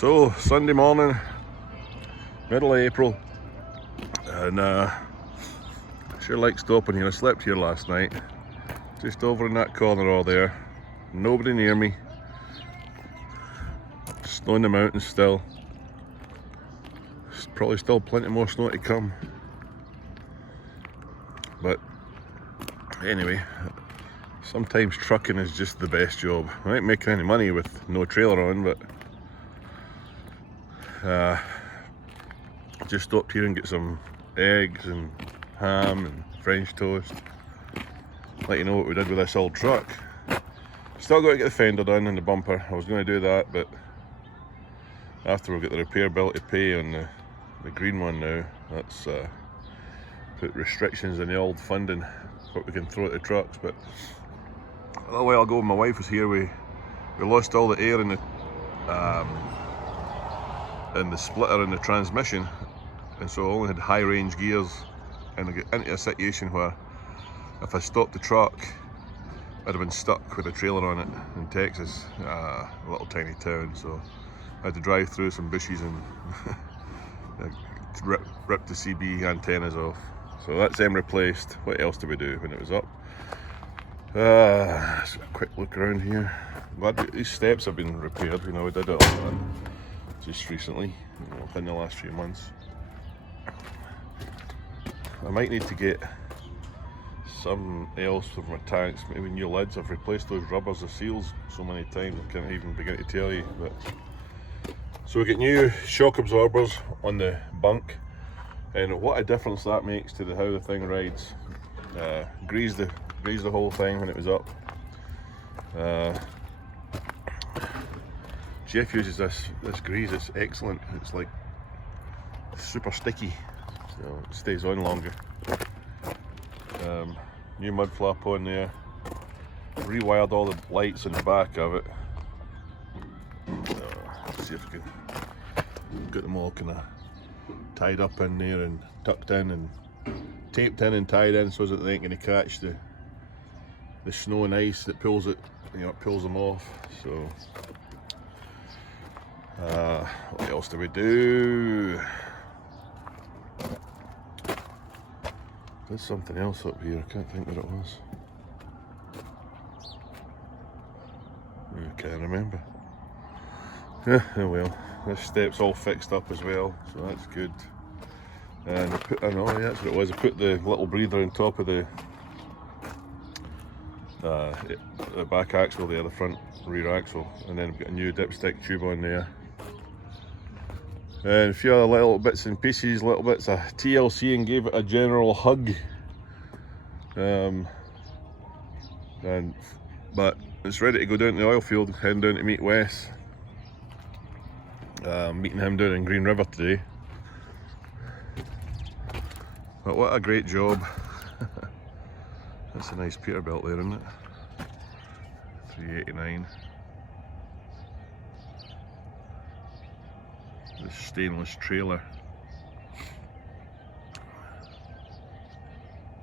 So, Sunday morning, middle of April, and I sure like stopping here. I slept here last night, just over in that corner all there. Nobody near me. Snow in the mountains still. There's probably still plenty more snow to come. But anyway, sometimes trucking is just the best job. I ain't making any money with no trailer on, but just stopped here and get some eggs and ham and French toast. Let you know what we did with this old truck. Still got to get the fender done and the bumper. I was going to do that, but after we get the repair bill to pay on the green one now, that's put restrictions on the old funding, what we can throw at the trucks. But a little while ago when my wife was here, we lost all the air in the splitter in the transmission, and so I only had high range gears, and I got into a situation where if I stopped the truck I'd have been stuck with a trailer on it in Texas, a little tiny town, so I had to drive through some bushes and rip the CB antennas off. So that's them replaced. What else did we do when it was up? Let's have a quick look around here. Glad these steps have been repaired. You know, we did it all just recently, within the last few months. I might need to get something else for my tanks, maybe new lids. I've replaced those rubbers, the seals, so many times I can't even begin to tell you. But so we get new shock absorbers on the bunk, and what a difference that makes to how the thing rides. Greased the whole thing when it was up. Jeff uses this grease. It's excellent. It's like super sticky, so it stays on longer. New mud flap on there. Rewired all the lights in the back of it. Let's see if we can get them all kind of tied up in there and tucked in and taped in and tied in so that they ain't going to catch the snow and ice that pulls it, it pulls them off. So what else do we do? There's something else up here, I can't think what it was. I can't remember. Yeah, oh well. This step's all fixed up as well, so that's good. And that's what it was. I put the little breather on top of the back axle there, the front rear axle, and then I've got a new dipstick tube on there. And a few other little bits and pieces, little bits of TLC, and gave it a general hug. But it's ready to go down to the oil field, heading down to meet Wes. Meeting him down in Green River today. But what a great job. That's a nice Peterbilt there, isn't it? 389. This stainless trailer.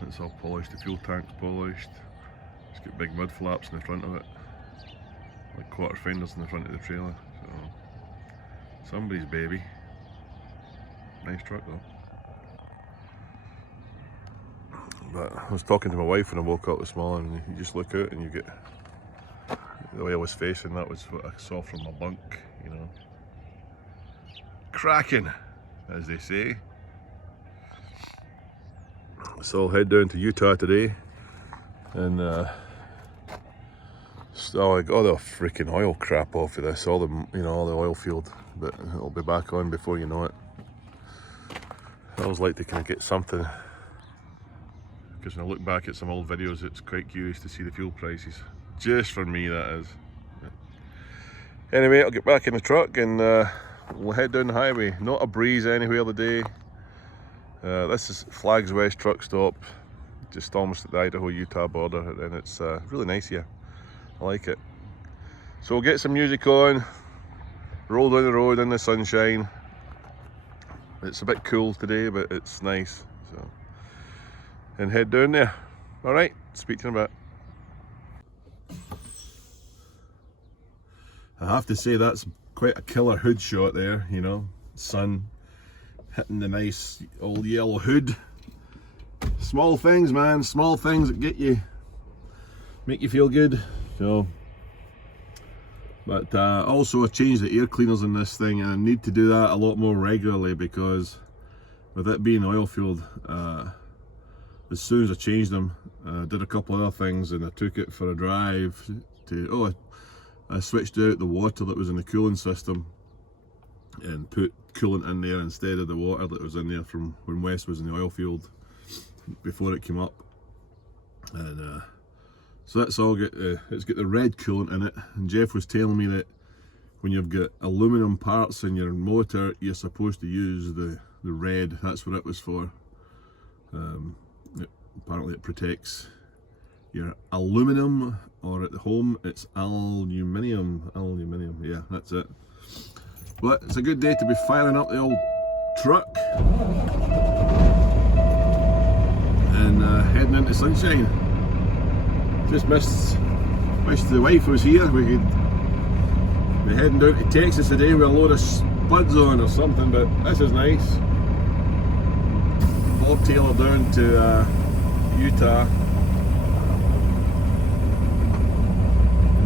It's all polished, the fuel tank's polished. It's got big mud flaps in the front of it, like quarter fenders in the front of the trailer. So, somebody's baby. Nice truck though. But I was talking to my wife when I woke up this morning, and you just look out and you get, the way I was facing, that was what I saw from my bunk, Cracking, as they say. So I'll head down to Utah today, and I got all the freaking oil crap off of this, all the all the oil field, but it'll be back on before you know it. I always like to kind of get something, because when I look back at some old videos, it's quite curious to see the fuel prices. Just for me, that is. Anyway, I'll get back in the truck and we'll head down the highway. Not a breeze anywhere today. This is Flags West truck stop, just almost at the Idaho-Utah border, and it's really nice here. I like it. So we'll get some music on, roll down the road in the sunshine. It's a bit cool today, but it's nice. So, and head down there. All right, speak to you in a bit. I have to say that's quite a killer hood shot there, you know, sun hitting the nice old yellow hood. Small things, man, small things that make you feel good. So, but also I changed the air cleaners in this thing, and I need to do that a lot more regularly, because with it being oil filled, as soon as I changed them, I did a couple other things, and I took it for a drive to, I switched out the water that was in the cooling system and put coolant in there instead of the water that was in there from when Wes was in the oil field before it came up. And so that's all it's got the red coolant in it, and Jeff was telling me that when you've got aluminum parts in your motor, you're supposed to use the red. That's what it was for. Apparently it protects your aluminum, or at home it's aluminium, yeah, that's it. But it's a good day to be firing up the old truck and heading into sunshine. Just wish the wife was here. We could be heading down to Texas today with a load of spuds on or something, but this is nice. Bob Taylor down to Utah.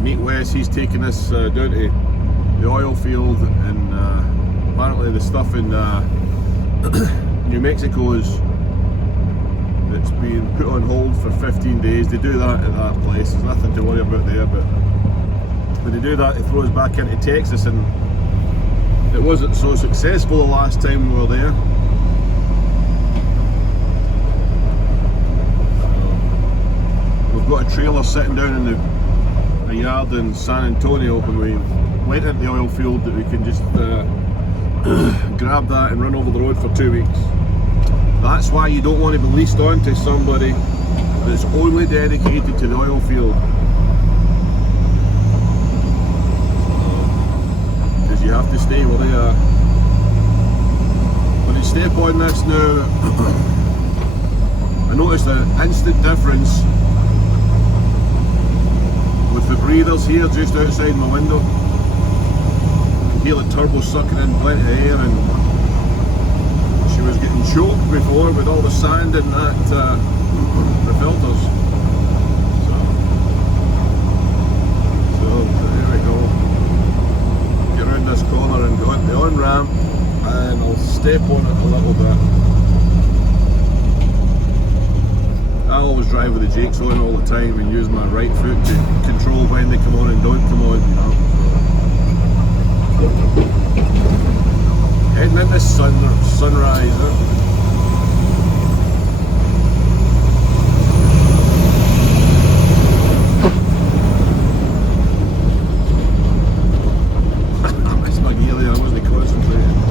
Meet Wes, he's taking us down to the oil field, and apparently the stuff in New Mexico it's been put on hold for 15 days. They do that at that place, there's nothing to worry about there, but when they do that, it throws back into Texas, and it wasn't so successful the last time we were there. So, we've got a trailer sitting down in a yard in San Antonio when we went into the oil field, that we can just grab that and run over the road for 2 weeks. That's why you don't want to be leased on to somebody that's only dedicated to the oil field, because you have to stay where they are. When you step on this now, I noticed an instant difference with the breathers here just outside my window. You can hear the turbo sucking in plenty of air, and she was getting choked before with all the sand in that the filters. So there we go. Get around this corner and go into the on ramp, and I'll step on it a little bit. I always drive with the jakes on all the time and use my right foot to control when they come on and don't come on, you know. Heading into sunrise, huh? I missed my gear there, I wasn't concentrating.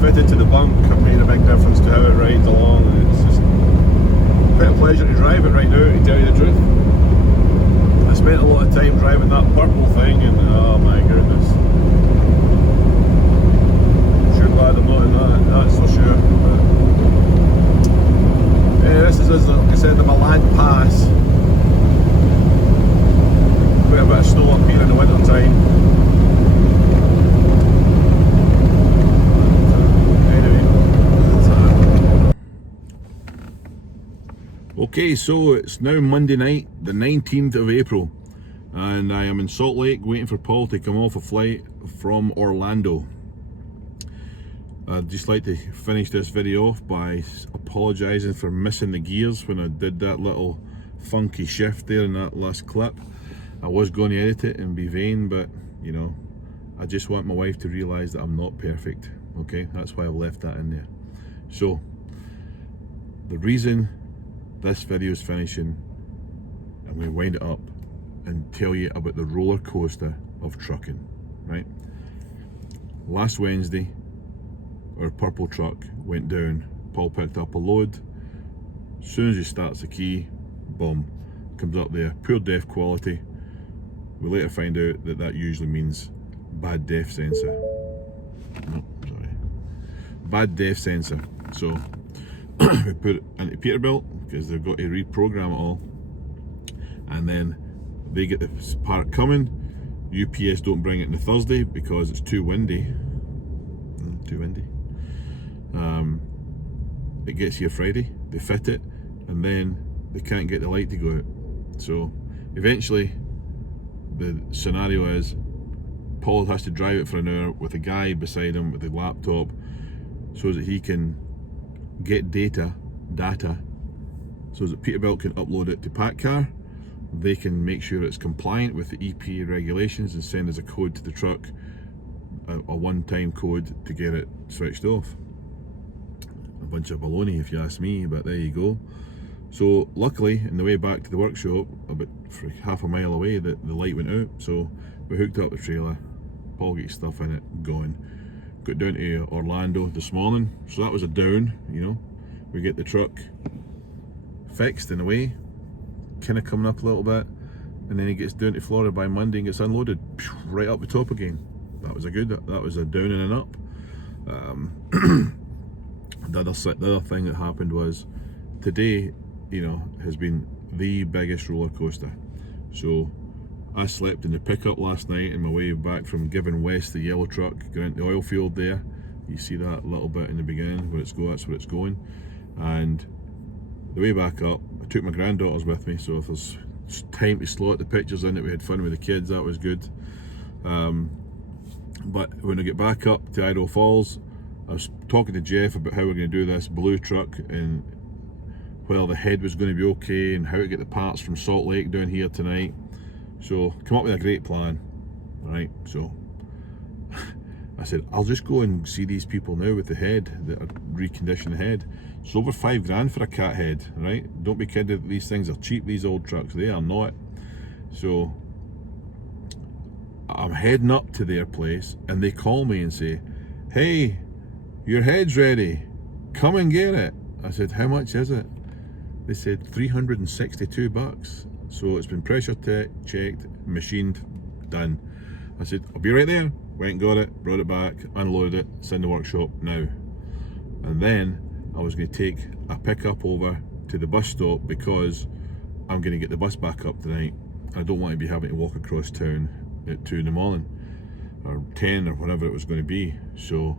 Fitted to the bunk have made a big difference to how it rides along, and it's just quite a pleasure to drive it right now, to tell you the truth. I spent a lot of time driving that purple thing, and oh my goodness, sure glad I'm not in that's for sure. But yeah, this is, like I said, the Milan Pass. Quite a bit of snow up here in the winter time. Okay, so it's now Monday night, the 19th of April, and I am in Salt Lake waiting for Paul to come off a flight from Orlando. I'd just like to finish this video off by apologising for missing the gears when I did that little funky shift there in that last clip. I was going to edit it and be vain, but you know, I just want my wife to realise that I'm not perfect. Okay, that's why I've left that in there. So the reason this video is finishing, I'm going to wind it up and tell you about the roller coaster of trucking, right? Last Wednesday, our purple truck went down. Paul picked up a load. As soon as he starts the key, boom, comes up there, poor def quality. We later find out that that usually means bad def sensor. No, sorry. Bad def sensor. So we put it into Peterbilt because they've got to reprogram it all. And then they get the part coming. UPS don't bring it on the Thursday because it's too windy. It gets here Friday, they fit it, and then they can't get the light to go out. So eventually the scenario is Paul has to drive it for an hour with a guy beside him with a laptop so that he can get data so that Peterbilt can upload it to PACCAR. They can make sure it's compliant with the EPA regulations and send us a code to the truck, a one-time code to get it switched off. A bunch of baloney if you ask me, but there you go. So luckily, on the way back to the workshop, about half a mile away, the light went out, so we hooked up the trailer. Paul got his stuff in it, gone. Got down to Orlando this morning, so that was a down, you know. We get the truck fixed in a way, kind of coming up a little bit, and then he gets down to Florida by Monday and gets unloaded right up the top again. That was a down and an up. The other thing that happened was today, you know, has been the biggest roller coaster. So I slept in the pickup last night on my way back from Given West, the yellow truck, going into the oil field there. You see that little bit in the beginning where that's where it's going. And the way back up, I took my granddaughters with me, so if there's time to slot the pictures in it, we had fun with the kids, that was good. But when I get back up to Idaho Falls, I was talking to Jeff about how we're going to do this blue truck and whether the head was going to be okay and how to get the parts from Salt Lake down here tonight. So come up with a great plan, right? So I said, I'll just go and see these people now with the head, that are reconditioned the head. It's over $5 for a cat head, right? Don't be kidding, these things are cheap, these old trucks, they are not. So I'm heading up to their place and they call me and say, hey, your head's ready, come and get it. I said, how much is it? They said $362. So it's been pressure checked, machined, done. I said, I'll be right there. Went and got it, brought it back, unloaded it, it's in the workshop now. And then I was going to take a pickup over to the bus stop because I'm going to get the bus back up tonight. I don't want to be having to walk across town at 2 in the morning or 10 or whatever it was going to be. So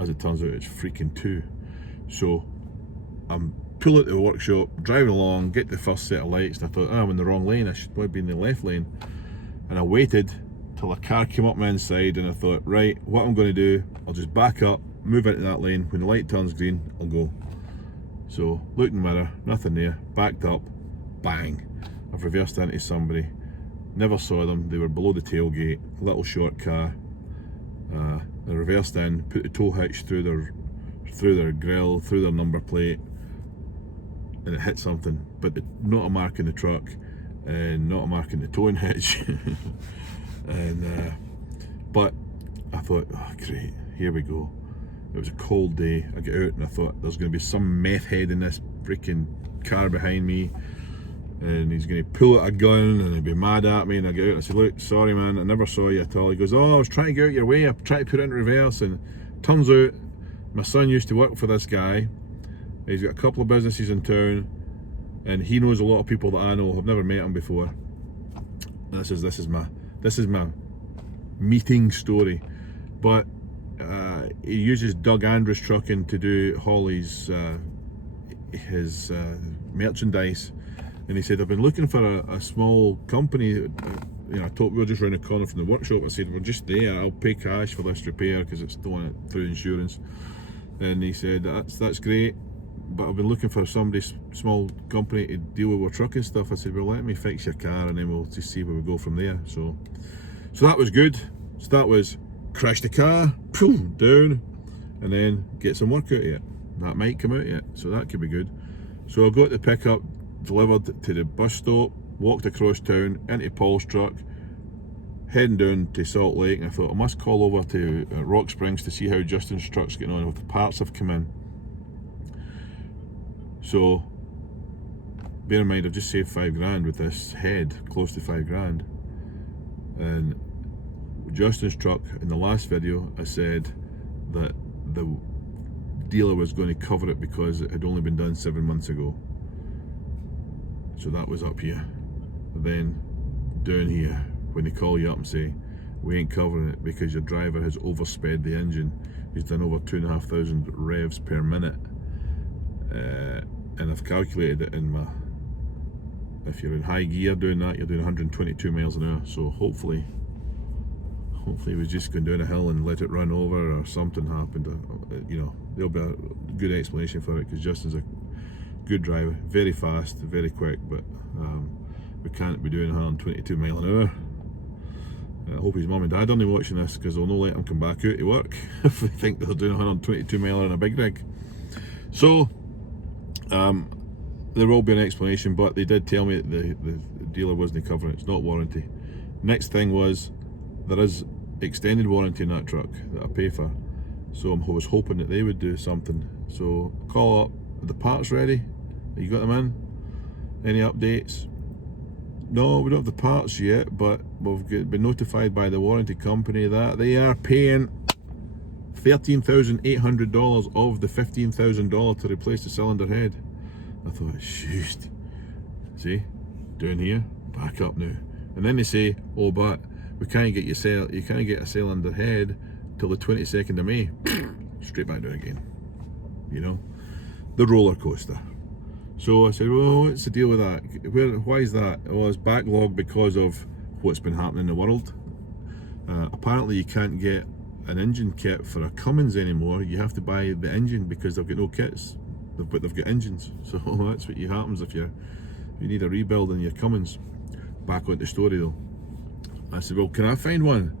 as it turns out, it's freaking 2. So I'm pulling out the workshop, driving along, get the first set of lights, and I thought, I'm in the wrong lane, I should probably be in the left lane. And I waited till a car came up my inside, and I thought, right, what I'm going to do, I'll just back up, move into that lane. When the light turns green, I'll go. So looked in the mirror, nothing there, backed up, bang, I've reversed into somebody. Never saw them, they were below the tailgate, a little short car. I reversed in, put the tow hitch through their grill, through their number plate, and it hit something, but not a mark in the truck and not a mark in the towing hitch. And but I thought, oh great, here we go. It was a cold day. I get out and I thought there's going to be some meth head in this freaking car behind me, and he's going to pull out a gun and he'll be mad at me. And I get out and I say, look, sorry man, I never saw you at all. He goes, oh, I was trying to get out your way, I tried to put it in reverse. And turns out my son used to work for this guy. He's got a couple of businesses in town and he knows a lot of people that I know. I've never met him before. And this is my meeting story. But he uses Doug Andrews Trucking to do Holly's his merchandise, and he said, I've been looking for a small company. You know, we were just around the corner from the workshop. I said, we're just there, I'll pay cash for this repair because it's doing it through insurance. And he said, that's great, but I've been looking for somebody's small company to deal with our trucking stuff. I said, well, let me fix your car and then we'll just see where we go from there. So that was good. So that was crash the car, boom, down, and then get some work out of it. that might come out yet, so that could be good. So I got the pickup delivered to the bus stop, walked across town into Paul's truck, heading down to Salt Lake, and I thought I must call over to Rock Springs to see how Justin's truck's getting on, if the parts have come in. So bear in mind, I've just saved $5 with this head, close to $5. And Justin's truck, in the last video, I said that the dealer was going to cover it because it had only been done 7 months ago. So that was up here. Then down here, when they call you up and say, we ain't covering it because your driver has oversped the engine. He's done over 2,500 revs per minute. And I've calculated it in my, if you're in high gear doing that, you're doing 122 miles an hour. So hopefully he was just going down a hill and let it run over, or something happened. You know, there'll be a good explanation for it, because Justin's a good driver, very fast, very quick, but we can't be doing 122 mile an hour. I hope his mum and dad aren't watching this, because they'll not let him come back out to work if they think they're doing 122 mile on a big rig. So there will be an explanation, but they did tell me that the dealer wasn't covering it. It's not warranty. Next thing was, there is extended warranty in that truck that I pay for, so I was hoping that they would do something. So call up, are the parts ready? You got them in? Any updates? No, we don't have the parts yet, but we've been notified by the warranty company that they are paying $13,800 of the $15,000 to replace the cylinder head. I thought, shoot. See, down here, back up now. And then they say, oh, but we can't get you can't get a cylinder head till the 22nd of May. Straight back down again. You know, the roller coaster. So I said, well, what's the deal with that? Why is that? Well, it's backlogged because of what's been happening in the world. Apparently you can't get an engine kit for a Cummins anymore. You have to buy the engine because they've got no kits, but they've got engines. So that's what happens if you need a rebuild in your Cummins. Back on the story though. I said, well, can I find one?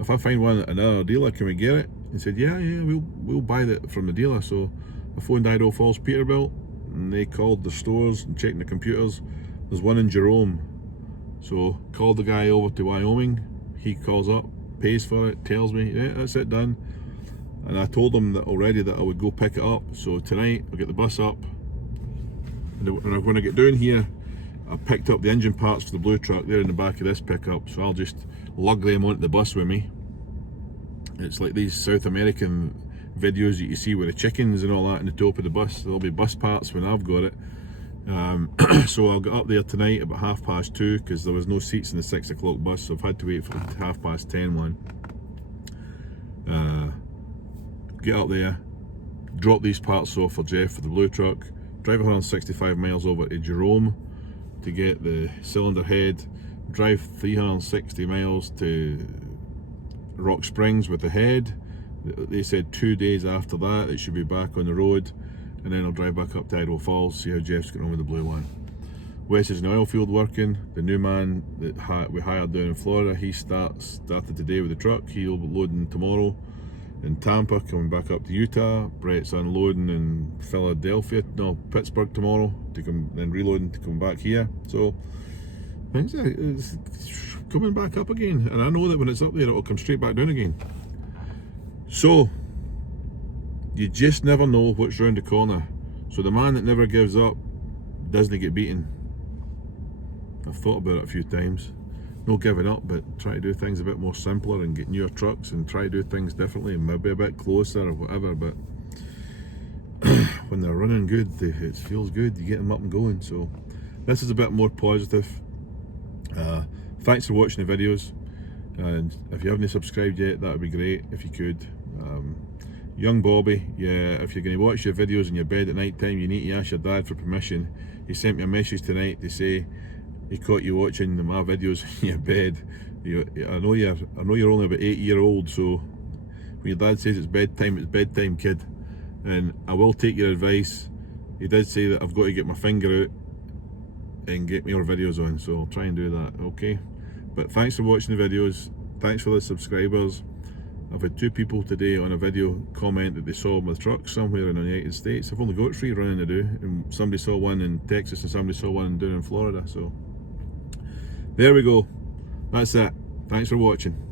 If I find one at another dealer, can we get it? He said, yeah, we'll buy that from the dealer. So I phoned Idaho Falls Peterbilt, and they called the stores and checked the computers. There's one in Jerome. So called the guy over to Wyoming. He calls up, pays for it, tells me, yeah, that's it, done. And I told him that already that I would go pick it up. So tonight I'll get the bus up, and when I get down here, I picked up the engine parts for the blue truck. They're in the back of this pickup, so I'll just lug them onto the bus with me. It's like these South American videos that you see with the chickens and all that in the top of the bus. There'll be bus parts when I've got it. So I'll get up there tonight about 2:30, because there was no seats in the 6 o'clock bus, so I've had to wait for the 10:30 one. Get up there, drop these parts off for Jeff for the blue truck, drive 165 miles over to Jerome to get the cylinder head, drive 360 miles to Rock Springs with the head. They said 2 days after that it should be back on the road, and then I'll drive back up to Idaho Falls, see how Jeff's getting on with the blue one. Wes is in the oil field working. The new man that we hired down in Florida, he started today with the truck. He'll be loading tomorrow in Tampa, coming back up to Utah. Brett's unloading in Pittsburgh tomorrow, to come, then reloading to come back here. So things are coming back up again, and I know that when it's up there it'll come straight back down again. So you just never know what's round the corner. So the man that never gives up doesn't get beaten. I've thought about it a few times. No giving up, but try to do things a bit more simpler and get newer trucks and try to do things differently and maybe a bit closer or whatever. But when they're running good, it feels good. You get them up and going. So this is a bit more positive. Thanks for watching the videos, and if you haven't subscribed yet, that would be great if you could. Young Bobby, yeah, if you're going to watch your videos in your bed at night time, you need to ask your dad for permission. He sent me a message tonight to say he caught you watching my videos in your bed. I know you're only about 8-year-old, so when your dad says it's bedtime, kid. And I will take your advice. He did say that I've got to get my finger out and get more videos on, so I'll try and do that, okay? But thanks for watching the videos. Thanks for the subscribers. I've had 2 people today on a video comment that they saw my truck somewhere in the United States. I've only got 3 running to do, and somebody saw one in Texas and somebody saw one down in Florida. So there we go. That's it. Thanks for watching.